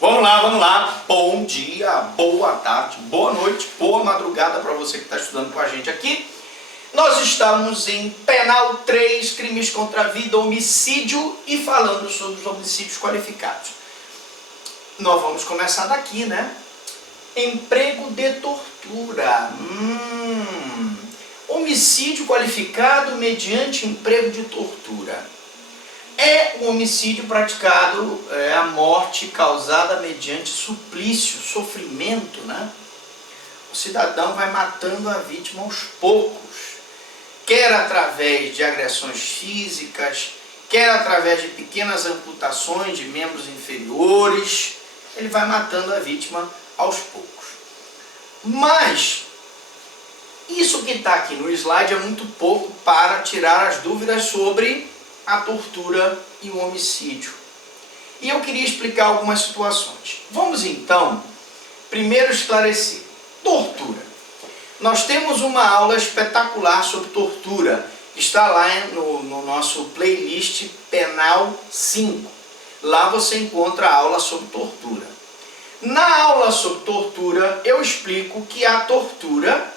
Vamos lá. Bom dia, boa tarde, boa noite, boa madrugada para você que está estudando com a gente aqui. Nós estamos em Penal 3, crimes contra a vida, homicídio e falando sobre os homicídios qualificados. Nós vamos começar daqui, né? Emprego de tortura. Homicídio qualificado mediante emprego de tortura. É um homicídio praticado, a morte causada mediante suplício, sofrimento, né? O cidadão vai matando a vítima aos poucos, quer através de agressões físicas, quer através de pequenas amputações de membros inferiores, ele vai matando a vítima aos poucos. Mas isso que está aqui no slide é muito pouco para tirar as dúvidas sobre a tortura e o homicídio. E eu queria explicar algumas situações. Vamos então, primeiro esclarecer. Tortura. Nós temos uma aula espetacular sobre tortura. Está lá no nosso playlist Penal 5. Lá você encontra a aula sobre tortura. Na aula sobre tortura, eu explico que a tortura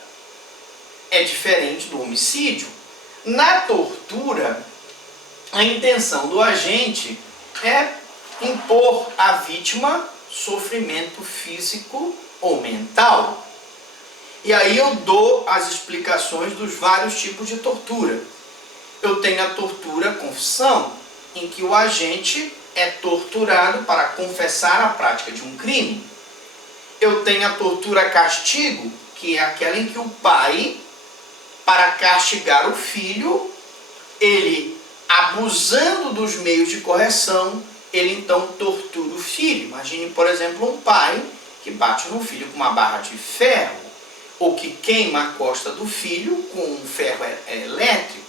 é diferente do homicídio. Na tortura, a intenção do agente é impor à vítima sofrimento físico ou mental. E aí eu dou as explicações dos vários tipos de tortura. Eu tenho a tortura confissão, em que o agente é torturado para confessar a prática de um crime. Eu tenho a tortura castigo, que é aquela em que o pai, para castigar o filho, ele, abusando dos meios de correção, ele então tortura o filho. Imagine, por exemplo, um pai que bate no filho com uma barra de ferro, ou que queima a costa do filho com um ferro elétrico.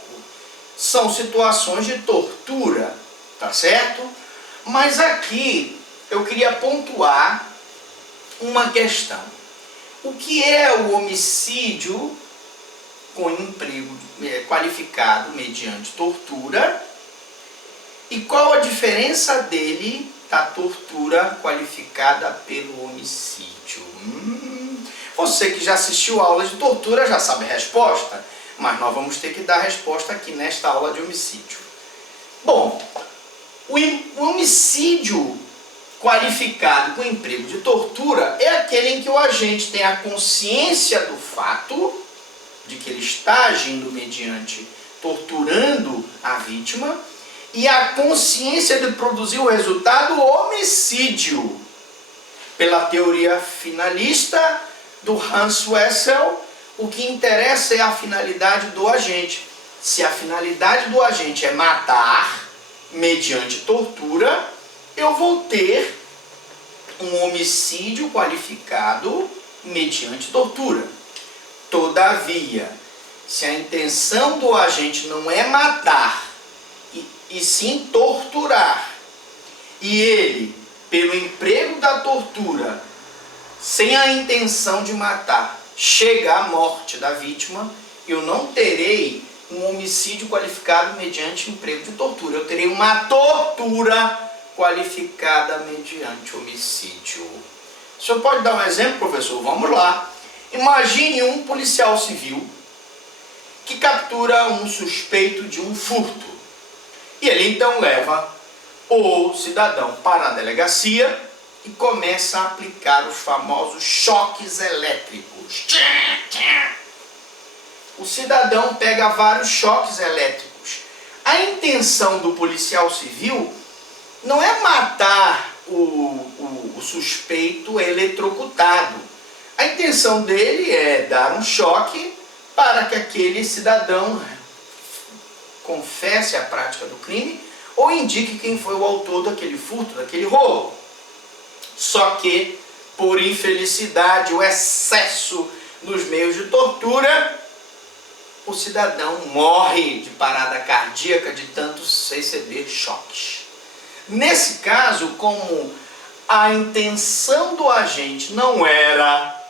São situações de tortura, tá certo? Mas aqui eu queria pontuar uma questão. O que é o homicídio com emprego qualificado mediante tortura e qual a diferença dele da tortura qualificada pelo homicídio? Você que já assistiu a aula de tortura já sabe a resposta, mas nós vamos ter que dar a resposta aqui nesta aula de homicídio. Bom, o homicídio qualificado com emprego de tortura é aquele em que o agente tem a consciência do fato de que ele está agindo mediante torturando a vítima e a consciência de produzir o resultado homicídio. Pela teoria finalista do Hans Wessel, o que interessa é a finalidade do agente. Se a finalidade do agente é matar mediante tortura, eu vou ter um homicídio qualificado mediante tortura. Todavia, se a intenção do agente não é matar, e sim torturar, e ele, pelo emprego da tortura, sem a intenção de matar, chega à morte da vítima, eu não terei um homicídio qualificado mediante emprego de tortura. Eu terei uma tortura qualificada mediante homicídio. O senhor pode dar um exemplo, professor? Vamos lá. Imagine um policial civil que captura um suspeito de um furto. E ele então leva o cidadão para a delegacia e começa a aplicar os famosos choques elétricos. O cidadão pega vários choques elétricos. A intenção do policial civil não é matar o suspeito eletrocutado. A intenção dele é dar um choque para que aquele cidadão confesse a prática do crime ou indique quem foi o autor daquele furto, daquele roubo. Só que, por infelicidade, o excesso nos meios de tortura, o cidadão morre de parada cardíaca de tantos receber choques. Nesse caso, como a intenção do agente não era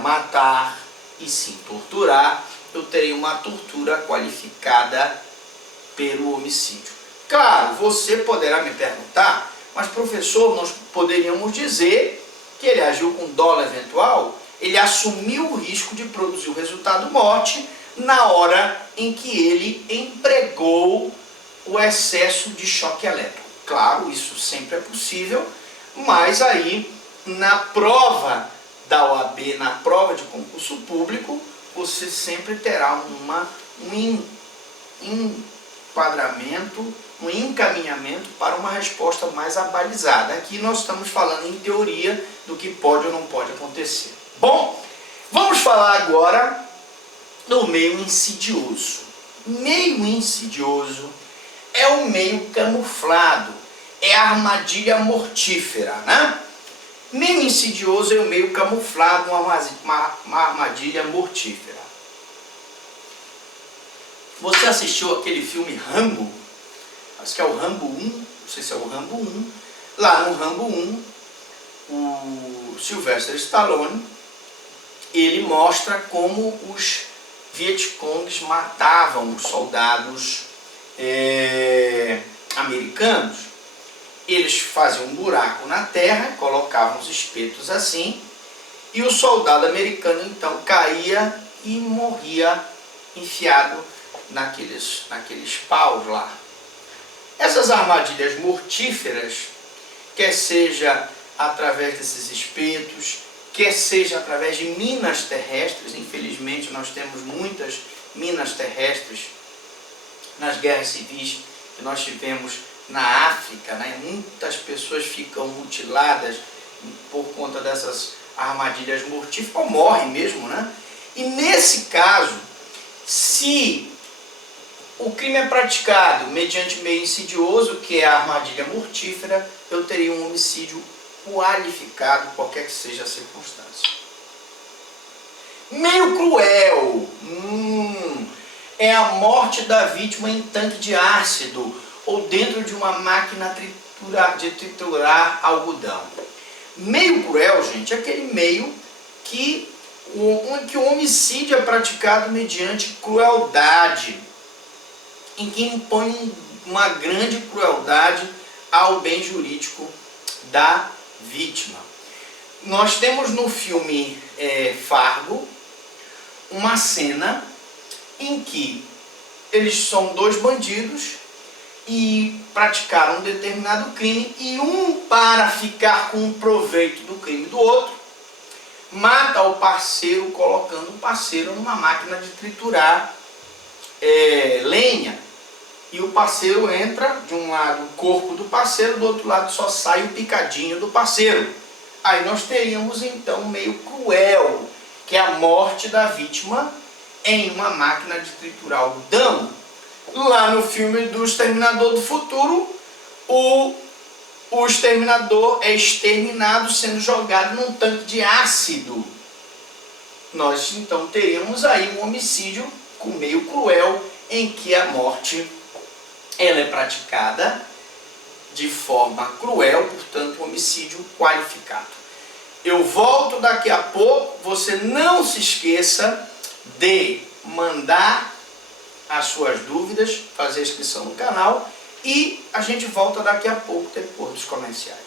matar e sim torturar, eu terei uma tortura qualificada pelo homicídio. Claro, você poderá me perguntar, Mas professor, nós poderíamos dizer que ele agiu com dolo eventual, ele assumiu o risco de produzir o resultado morte na hora em que ele empregou o excesso de choque elétrico. Claro, isso sempre é possível, mas aí na prova da OAB, na prova de concurso público, você sempre terá um enquadramento, um encaminhamento para uma resposta mais abalizada. Aqui nós estamos falando em teoria do que pode ou não pode acontecer. Bom, vamos falar agora do meio insidioso. Meio insidioso é o meio camuflado, é a armadilha mortífera, né? Meio insidioso é o meio camuflado, uma armadilha mortífera. Você assistiu aquele filme Rambo? Acho que é o Rambo 1, não sei se é o Rambo 1. Lá no Rambo 1, o Sylvester Stallone, ele mostra como os Vietcongs matavam os soldados americanos. Eles faziam um buraco na terra, colocavam os espetos assim, e o soldado americano então caía e morria enfiado naqueles paus lá. Essas armadilhas mortíferas, quer seja através desses espetos, quer seja através de minas terrestres, infelizmente nós temos muitas minas terrestres nas guerras civis que nós tivemos na África, né? Muitas pessoas ficam mutiladas por conta dessas armadilhas mortíferas, ou morrem mesmo, né? E nesse caso, se o crime é praticado mediante meio insidioso, que é a armadilha mortífera, eu teria um homicídio qualificado, qualquer que seja a circunstância. Meio cruel, é a morte da vítima em tanque de ácido ou dentro de uma máquina de triturar algodão. Meio cruel, gente, é aquele meio que o homicídio é praticado mediante crueldade, em que impõe uma grande crueldade ao bem jurídico da vítima. Nós temos no filme Fargo uma cena em que eles são dois bandidos e praticaram um determinado crime, e um, para ficar com o proveito do crime do outro, mata o parceiro colocando o parceiro numa máquina de triturar lenha. E o parceiro entra, de um lado o corpo do parceiro, do outro lado só sai o picadinho do parceiro. Aí nós teríamos então meio cruel, que é a morte da vítima em uma máquina de triturar algodão. Lá no filme do Exterminador do Futuro, o exterminador é exterminado sendo jogado num tanque de ácido. Nós então teríamos aí um homicídio com meio cruel, em que a morte ela é praticada de forma cruel, portanto, homicídio qualificado. Eu volto daqui a pouco. Você não se esqueça de mandar as suas dúvidas, fazer inscrição no canal, e a gente volta daqui a pouco depois dos comerciais.